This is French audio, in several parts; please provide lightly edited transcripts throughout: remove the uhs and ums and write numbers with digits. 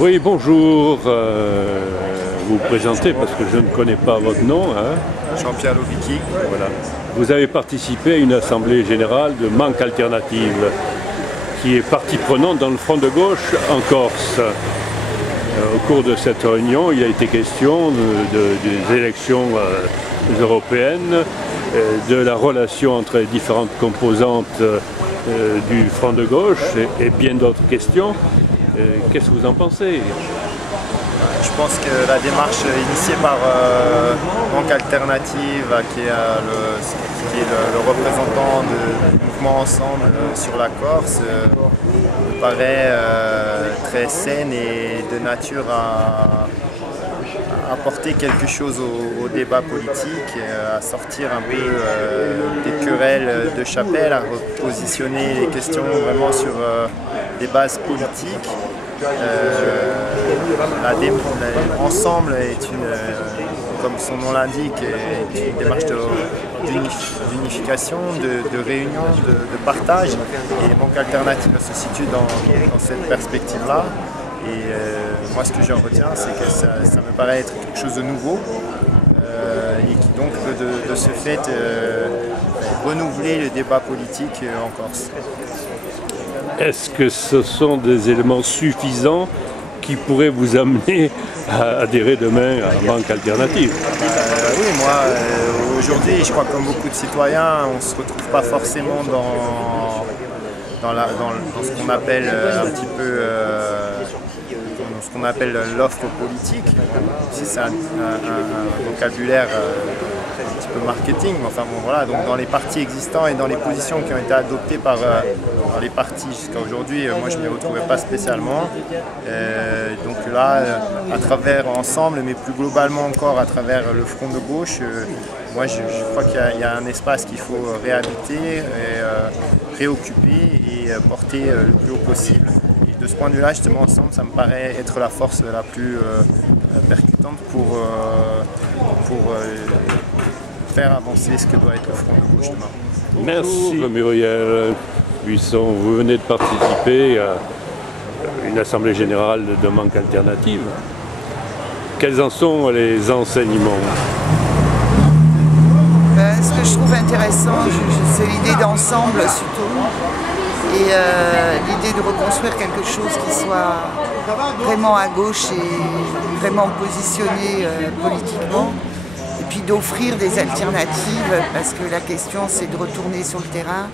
Oui, bonjour. Vous présentez parce que je ne connais pas votre nom. Jean-Pierre Lovicki. Voilà. Vous avez participé à une assemblée générale de Manque Alternative, qui est partie prenante dans le front de gauche en Corse. Au cours de cette réunion, il a été question des élections européennes, de la relation entre les différentes composantes du front de gauche et bien d'autres questions. Qu'est-ce que vous en pensez? Je pense que la démarche initiée par Manque Alternative, qui est le représentant du mouvement Ensemble sur la Corse, me paraît très saine et de nature à apporter quelque chose au débat politique, à sortir un peu des querelles de chapelle, à repositionner les questions vraiment sur des bases politiques. Ensemble est comme son nom l'indique, une démarche d'unification, de réunion, de partage. Et Manque Alternative se situe dans cette perspective-là. Et moi, ce que j'en retiens, c'est que ça me paraît être quelque chose de nouveau et qui donc peut de ce fait renouveler le débat politique en Corse. Est-ce que ce sont des éléments suffisants qui pourraient vous amener à adhérer demain à Manque Alternative? Oui, moi, aujourd'hui, je crois que comme beaucoup de citoyens, on ne se retrouve pas forcément dans ce qu'on appelle un petit peu ce qu'on appelle l'offre politique. Si c'est un vocabulaire un petit peu marketing, mais enfin bon voilà, donc dans les partis existants et dans les positions qui ont été adoptées par les partis jusqu'à aujourd'hui, moi je ne m'y retrouvais pas spécialement. Donc là, à travers Ensemble, mais plus globalement encore à travers le front de gauche, moi je crois qu'il y a un espace qu'il faut réhabiter, et réoccuper et porter le plus haut possible. De ce point de vue-là, justement, Ensemble, ça me paraît être la force la plus percutante pour faire avancer ce que doit être le front de gauche demain. Merci Muriel Buisson. Vous venez de participer à une assemblée générale de Manque Alternative. Quels en sont les enseignements? Ce que je trouve intéressant, c'est l'idée d'ensemble surtout. Et l'idée de reconstruire quelque chose qui soit vraiment à gauche et vraiment positionné politiquement. Et puis d'offrir des alternatives, parce que la question c'est de retourner sur le terrain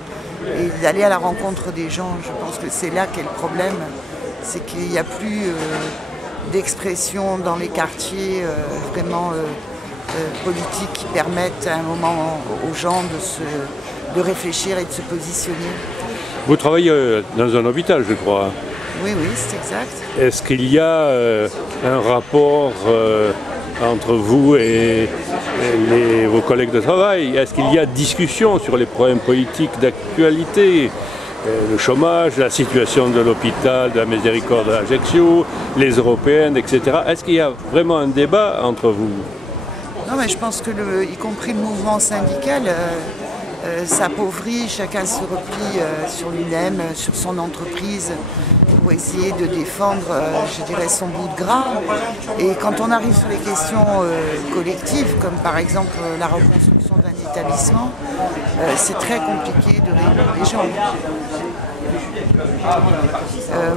et d'aller à la rencontre des gens. Je pense que c'est là qu'est le problème, c'est qu'il n'y a plus d'expression dans les quartiers vraiment politiques qui permettent à un moment aux gens de réfléchir et de se positionner. Vous travaillez dans un hôpital, je crois. Oui, c'est exact. Est-ce qu'il y a un rapport entre vous et vos collègues de travail? Est-ce qu'il y a discussion sur les problèmes politiques d'actualité? Le chômage, la situation de l'hôpital, de la Miséricorde d'Ajaccio, les européennes, etc. Est-ce qu'il y a vraiment un débat entre vous? Non, mais je pense que, y compris le mouvement syndical, s'appauvrit, chacun se replie sur lui-même, sur son entreprise, pour essayer de défendre, je dirais, son bout de gras. Et quand on arrive sur les questions collectives, comme par exemple la reconstruction d'un établissement, c'est très compliqué de réunir les gens.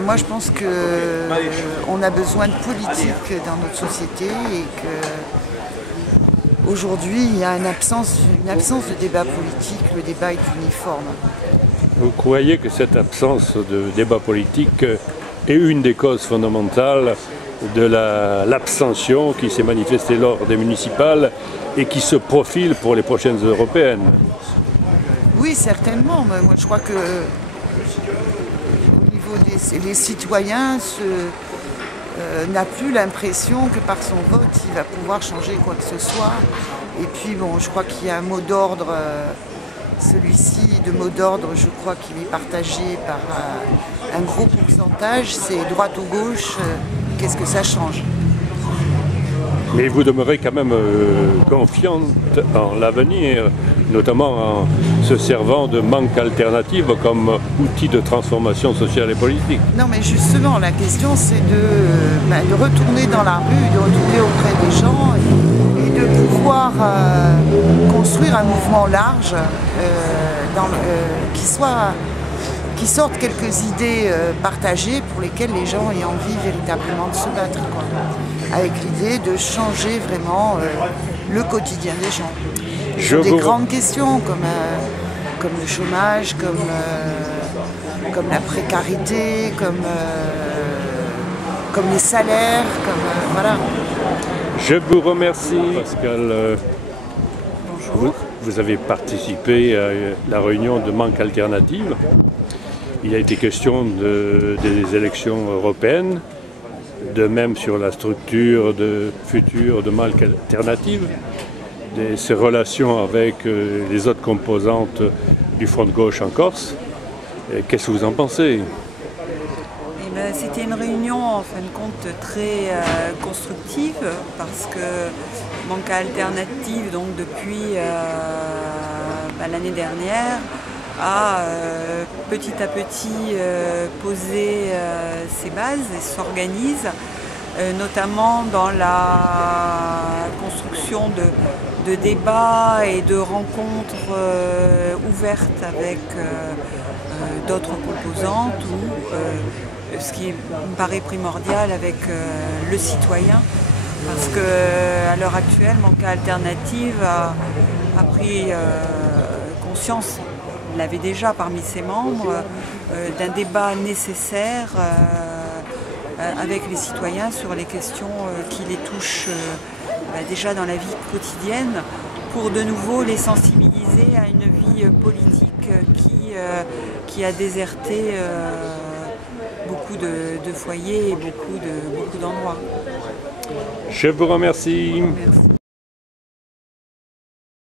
Moi, je pense qu'on a besoin de politique dans notre société et que aujourd'hui, il y a une absence de débat politique, le débat est uniforme. Vous croyez que cette absence de débat politique est une des causes fondamentales de l'abstention qui s'est manifestée lors des municipales et qui se profile pour les prochaines européennes? Oui, certainement. Mais moi, je crois que au niveau des citoyens, n'a plus l'impression que par son vote, il va pouvoir changer quoi que ce soit. Et puis, bon, je crois qu'il y a un mot d'ordre, celui-ci de mot d'ordre, je crois qu'il est partagé par un gros pourcentage, c'est droite ou gauche, qu'est-ce que ça change? Mais vous demeurez quand même confiante en l'avenir, notamment en se servant de Manque Alternative comme outil de transformation sociale et politique. Non, mais justement, la question c'est de de retourner dans la rue, de retourner auprès des gens et de pouvoir construire un mouvement large qui sorte quelques idées partagées pour lesquelles les gens aient envie véritablement de se battre, quoi. Avec l'idée de changer vraiment le quotidien des gens. Sur des grandes questions comme le chômage, comme la précarité, comme les salaires, voilà. Je vous remercie, Pascal. Bonjour. Vous avez participé à la réunion de Manque Alternative. Il a été question des élections européennes, de même sur la structure future de Manque Alternative, de ses relations avec les autres composantes du Front de gauche en Corse. Qu'est-ce que vous en pensez? C'était une réunion en fin de compte très constructive parce que Manque Alternative, donc depuis l'année dernière, a petit à petit posé ses bases et s'organise, notamment dans la construction de débats et de rencontres ouvertes avec d'autres composantes ou ce qui me paraît primordial avec le citoyen, parce qu'à l'heure actuelle, Manque Alternative a pris conscience, il l'avait déjà parmi ses membres, d'un débat nécessaire avec les citoyens sur les questions qui les touchent déjà dans la vie quotidienne, pour de nouveau les sensibiliser à une vie politique qui a déserté beaucoup de foyers et beaucoup d'endroits. Je vous remercie. Merci.